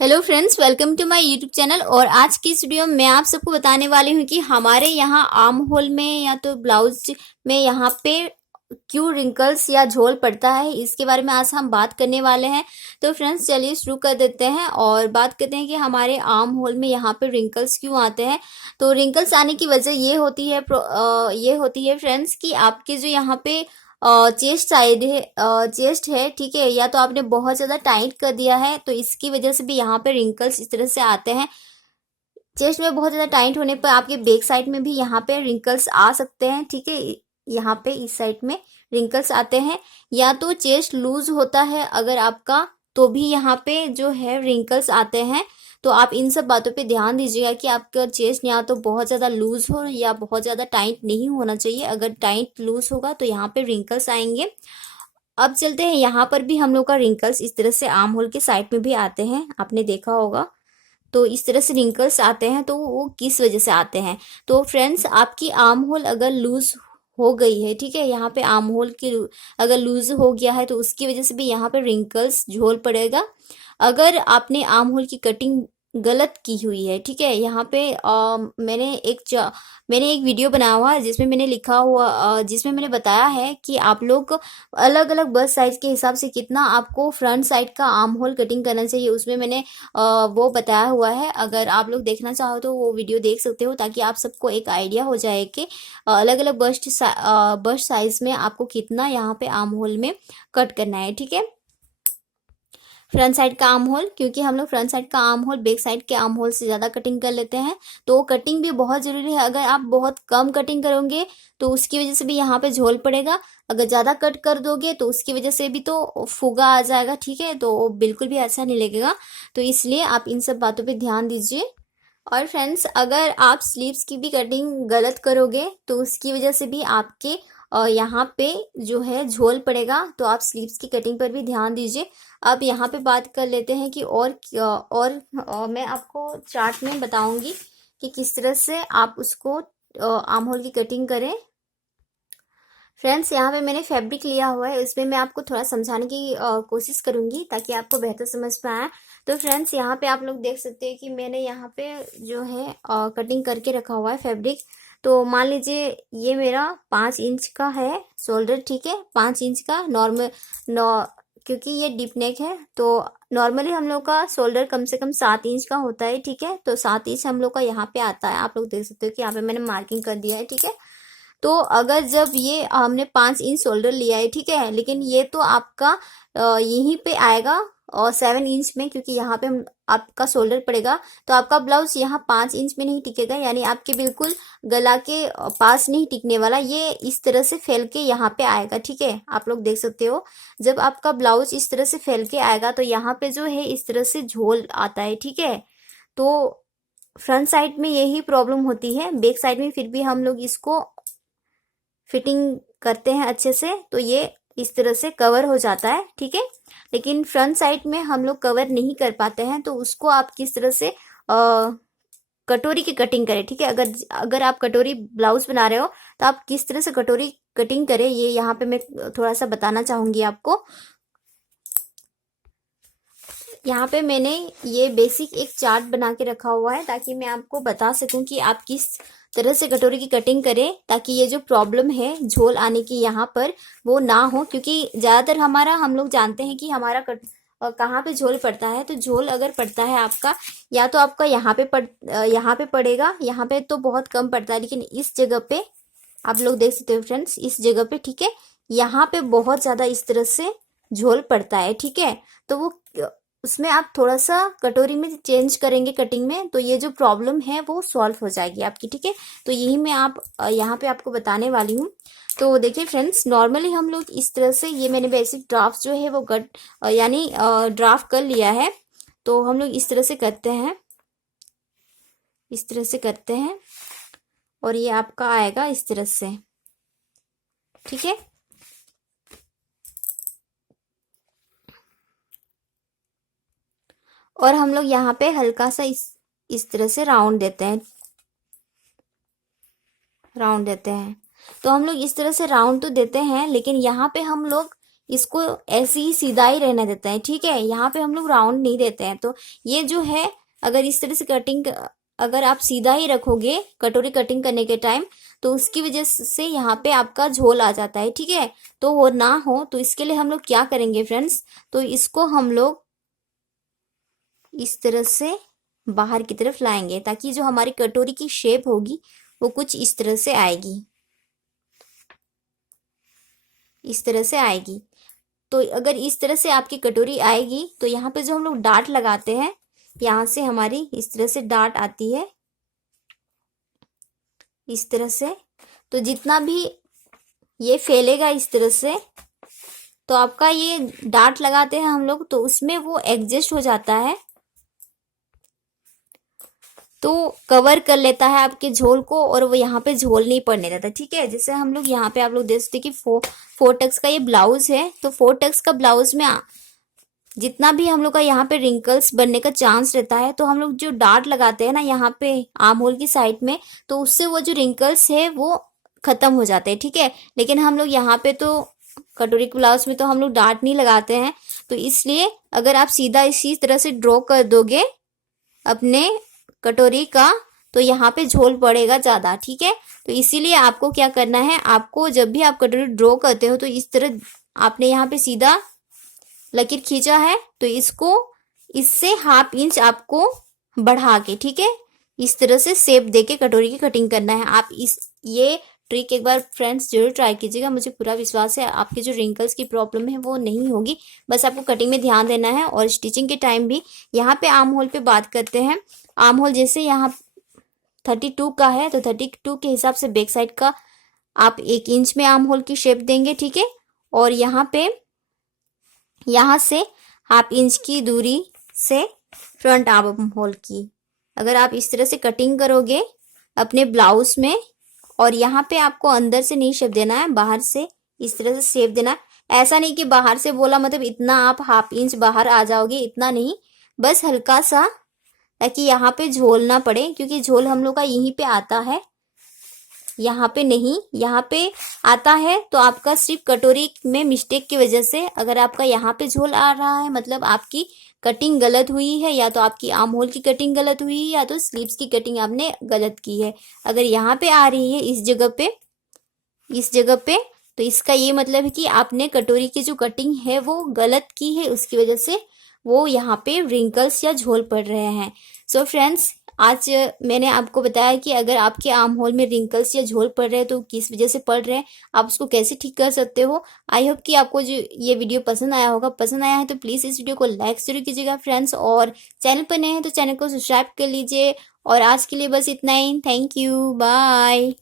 Hello friends, welcome to my YouTube channel. और आज की इस वीडियो में मैं आप सबको बताने वाली हूँ कि हमारे यहाँ आर्म होल में या तो ब्लाउज में यहाँ पे क्यों रिंकल्स या झोल पड़ता है, इसके बारे में आज हम बात करने वाले हैं। तो फ्रेंड्स चलिए शुरू कर देते हैं और बात करते हैं कि हमारे आर्म होल में यहाँ पे रिंकल्स क्यों आते हैं। तो रिंकल्स आने की वजह ये होती है फ्रेंड्स कि आपके जो यहाँ पे चेस्ट साइड है, चेस्ट है, ठीक है, या तो आपने बहुत ज्यादा टाइट कर दिया है तो इसकी वजह से भी यहाँ पे रिंकल्स इस तरह से आते हैं। चेस्ट में बहुत ज्यादा टाइट होने पर आपके बैक साइड में भी यहाँ पे रिंकल्स आ सकते हैं, ठीक है। यहाँ पे इस साइड में रिंकल्स आते हैं, या तो चेस्ट लूज होता है अगर आपका, तो भी यहाँ पे जो है रिंकल्स आते हैं। तो आप इन सब बातों पे ध्यान दीजिएगा कि आपका चेस्ट या तो बहुत ज्यादा लूज हो या बहुत ज्यादा टाइट नहीं होना चाहिए। अगर टाइट लूज होगा तो यहाँ पे रिंकल्स आएंगे। अब चलते हैं, यहाँ पर भी हम लोग का रिंकल्स इस तरह से आर्म होल के साइड में भी आते हैं, आपने देखा होगा। तो इस तरह से रिंकल्स आते हैं, तो वो किस वजह से आते हैं। तो फ्रेंड्स आपकी आर्म होल अगर लूज हो गई है, ठीक है, यहाँ पे आर्म होल की अगर लूज हो गया है तो उसकी वजह से भी यहाँ पे रिंकल्स झोल पड़ेगा। अगर आपने आर्म होल की कटिंग गलत की हुई है, ठीक है, यहाँ पे मैंने एक वीडियो बनाया हुआ है जिसमें मैंने लिखा हुआ जिसमें मैंने बताया है कि आप लोग अलग अलग बस्ट साइज के हिसाब से कितना आपको फ्रंट साइड का आर्म होल कटिंग करना चाहिए, उसमें मैंने वो बताया हुआ है। अगर आप लोग देखना चाहो तो वो वीडियो देख सकते हो, ताकि आप सबको एक आइडिया हो जाए कि अलग अलग बस्ट साइज में आपको कितना यहाँ पे आर्म होल में कट करना है, ठीक है। फ्रंट साइड का आर्म होल, क्योंकि हम लोग फ्रंट साइड का आर्म होल बैक साइड के आर्म होल से ज़्यादा कटिंग कर लेते हैं, तो कटिंग भी बहुत ज़रूरी है। अगर आप बहुत कम कटिंग करोगे तो उसकी वजह से भी यहाँ पे झोल पड़ेगा। अगर ज़्यादा कट कर दोगे तो उसकी वजह से भी तो फुगा आ जाएगा, ठीक है, तो बिल्कुल भी अच्छा नहीं लगेगा। तो इसलिए आप इन सब बातों पर ध्यान दीजिए। और फ्रेंड्स अगर आप स्लीव्स की भी कटिंग गलत करोगे तो उसकी वजह से भी आपके यहाँ पे जो है झोल पड़ेगा। तो आप स्लीव्स की कटिंग पर भी ध्यान दीजिए। अब यहाँ पे बात कर लेते हैं कि मैं आपको चार्ट में बताऊंगी कि किस तरह से आप उसको आर्म होल की कटिंग करें। फ्रेंड्स यहाँ पे मैंने फैब्रिक लिया हुआ है, इसमें मैं आपको थोड़ा समझाने की कोशिश करूंगी ताकि आपको बेहतर समझ में आए। तो फ्रेंड्स यहाँ पे आप लोग देख सकते हैं कि मैंने यहाँ पे जो है कटिंग करके रखा हुआ है फैब्रिक। तो मान लीजिए ये मेरा 5 इंच का है शोल्डर, ठीक है, 5 इंच का नॉर्मल क्योंकि ये डीप नेक है तो नॉर्मली हम लोग का शोल्डर कम से कम 7 इंच का होता है, ठीक है। तो 7 इंच हम लोग का यहाँ पे आता है, आप लोग देख सकते हो कि यहाँ पे मैंने मार्किंग कर दिया है, ठीक है। तो अगर जब ये हमने 5 इंच शोल्डर लिया है, ठीक है, लेकिन ये तो आपका यहीं पे आएगा और 7 इंच में, क्योंकि यहाँ पे हम आपका शोल्डर पड़ेगा, तो आपका ब्लाउज यहाँ 5 इंच में नहीं टिकेगा, यानी आपके बिल्कुल गला के पास नहीं टिकने वाला, ये इस तरह से फैल के यहाँ पे आएगा, ठीक है। आप लोग देख सकते हो जब आपका ब्लाउज इस तरह से फैल के आएगा तो यहाँ पे जो है इस तरह से झोल आता है, ठीक है। तो फ्रंट साइड में यही प्रॉब्लम होती है, बैक साइड में फिर भी हम लोग इसको फिटिंग करते हैं अच्छे से, तो ये इस तरह से कवर हो जाता है, ठीक है। लेकिन फ्रंट साइड में हम लोग कवर नहीं कर पाते हैं, तो उसको आप किस तरह से कटोरी की कटिंग करें, ठीक है। अगर अगर आप कटोरी ब्लाउज बना रहे हो तो आप किस तरह से कटोरी कटिंग करें, ये यहाँ पे मैं थोड़ा सा बताना चाहूंगी आपको। यहाँ पे मैंने ये बेसिक एक चार्ट बना के रखा हुआ है ताकि मैं आपको बता सकूं कि आप किस तरह से कटोरी की कटिंग करें, ताकि ये जो प्रॉब्लम है झोल आने की यहाँ पर वो ना हो। क्योंकि ज़्यादातर हम लोग जानते हैं कि हमारा कहाँ पे झोल पड़ता है। तो झोल अगर पड़ता है आपका, या तो आपका यहाँ पे पड़ेगा, यहाँ पे तो बहुत कम पड़ता है, लेकिन इस जगह पे आप लोग देख सकते हो फ्रेंड्स, इस जगह पे, ठीक है, यहाँ पे बहुत ज़्यादा इस तरह से झोल पड़ता है, ठीक है। तो वो उसमें आप थोड़ा सा कटोरी में चेंज करेंगे कटिंग में, तो ये जो प्रॉब्लम है वो सॉल्व हो जाएगी आपकी, ठीक है। तो यही मैं यहाँ पे आपको बताने वाली हूँ। तो देखिए फ्रेंड्स, नॉर्मली हम लोग इस तरह से, ये मैंने बेसिक ड्राफ्ट जो है वो यानी ड्राफ्ट कर लिया है, तो हम लोग इस तरह से करते हैं, इस तरह से करते हैं, और ये आपका आएगा इस तरह से, ठीक है। और हम लोग यहाँ पे हल्का सा इस तरह से राउंड देते हैं, राउंड देते हैं। तो हम लोग इस तरह से राउंड तो देते हैं, लेकिन यहाँ पे हम लोग इसको ऐसे ही सीधा ही रहने देते हैं, ठीक है। यहाँ पे हम लोग राउंड नहीं देते हैं। तो ये जो है, अगर इस तरह से कटिंग, अगर आप सीधा ही रखोगे कटोरी कटिंग करने के टाइम, तो उसकी वजह से यहाँ पे आपका झोल आ जाता है, ठीक है। तो वो ना हो, तो इसके लिए हम लोग क्या करेंगे फ्रेंड्स, तो इसको हम लोग इस तरह से बाहर की तरफ लाएंगे, ताकि जो हमारी कटोरी की शेप होगी वो कुछ इस तरह से आएगी, इस तरह से आएगी। तो अगर इस तरह से आपकी कटोरी आएगी, तो यहाँ पे जो हम लोग डाट लगाते हैं, यहाँ से हमारी इस तरह से डाट आती है, इस तरह से। तो जितना भी ये फैलेगा इस तरह से, तो आपका ये डाट लगाते हैं हम लोग, तो उसमें वो एडजस्ट हो जाता है, तो कवर कर लेता है आपके झोल को, और वो यहाँ पे झोल नहीं पड़ने देता, ठीक है। जैसे हम लोग यहाँ पे आप लोग देख सकते कि 4 टक्स का ये ब्लाउज है। तो 4 टक्स का ब्लाउज में जितना भी हम लोग का यहाँ पे रिंकल्स बनने का चांस रहता है, तो हम लोग जो डार्ट लगाते हैं ना यहाँ पे आर्म होल की साइड में, तो उससे वो जो रिंकल्स है वो खत्म हो जाते हैं, ठीक है। लेकिन हम लोग यहाँ पे तो कटोरी के ब्लाउज में तो हम लोग डार्ट नहीं लगाते हैं। तो इसलिए अगर आप सीधा इसी तरह से ड्रॉ कर दोगे अपने कटोरी का, तो यहाँ पे झोल पड़ेगा ज्यादा, ठीक है। तो इसीलिए आपको क्या करना है, आपको जब भी आप कटोरी ड्रॉ करते हो, तो इस तरह आपने यहाँ पे सीधा लकीर खींचा है, तो इसको इससे 1/2 इंच आपको बढ़ा के, ठीक है, इस तरह से शेप देके कटोरी की कटिंग करना है। आप ये ट्रिक एक बार फ्रेंड्स जरूर ट्राई कीजिएगा, मुझे पूरा विश्वास है आपके जो रिंकल्स की प्रॉब्लम है वो नहीं होगी। बस आपको कटिंग में ध्यान देना है। और स्टिचिंग के टाइम भी यहाँ पे आर्म होल पे बात करते हैं। आर्म होल जैसे यहाँ 32 का है, तो 32 के हिसाब से बैक साइड का आप 1 इंच में आर्म होल की शेप देंगे, ठीक है। और यहाँ पे यहाँ से 1/2 इंच की दूरी से फ्रंट आर्म होल की, अगर आप इस तरह से कटिंग करोगे अपने ब्लाउज में, और यहाँ पे आपको अंदर से नहीं शेप देना है, बाहर से इस तरह से शेप देना है। ऐसा नहीं कि बाहर से बोला मतलब इतना आप 1/2 इंच बाहर आ जाओगे, इतना नहीं, बस हल्का सा, ताकि यहाँ पे झोल ना पड़े, क्योंकि झोल हम लोग का यहीं पे आता है, यहाँ पे नहीं, यहाँ पे आता है। तो आपका सिर्फ कटोरी में मिस्टेक की वजह से अगर आपका यहाँ पे झोल आ रहा है, मतलब आपकी कटिंग गलत हुई है, या तो आपकी आर्म होल की कटिंग गलत हुई है, या तो स्लीव्स की कटिंग आपने गलत की है। अगर यहाँ पे आ रही है इस जगह पे, इस जगह पे, तो इसका ये मतलब है कि आपने कटोरी की जो कटिंग है वो गलत की है, उसकी वजह से वो यहाँ पे रिंकल्स या झोल पड़ रहे हैं। सो फ्रेंड्स, आज मैंने आपको बताया कि अगर आपके आर्म होल में रिंकल्स या झोल पड़ रहे हैं तो किस वजह से पड़ रहे हैं, आप उसको कैसे ठीक कर सकते हो। आई होप कि आपको जो ये वीडियो पसंद आया होगा। पसंद आया है तो प्लीज़ इस वीडियो को लाइक जरूर कीजिएगा फ्रेंड्स, और चैनल पर नए हैं तो चैनल को सब्सक्राइब कर लीजिए। और आज के लिए बस इतना ही। Thank you, bye.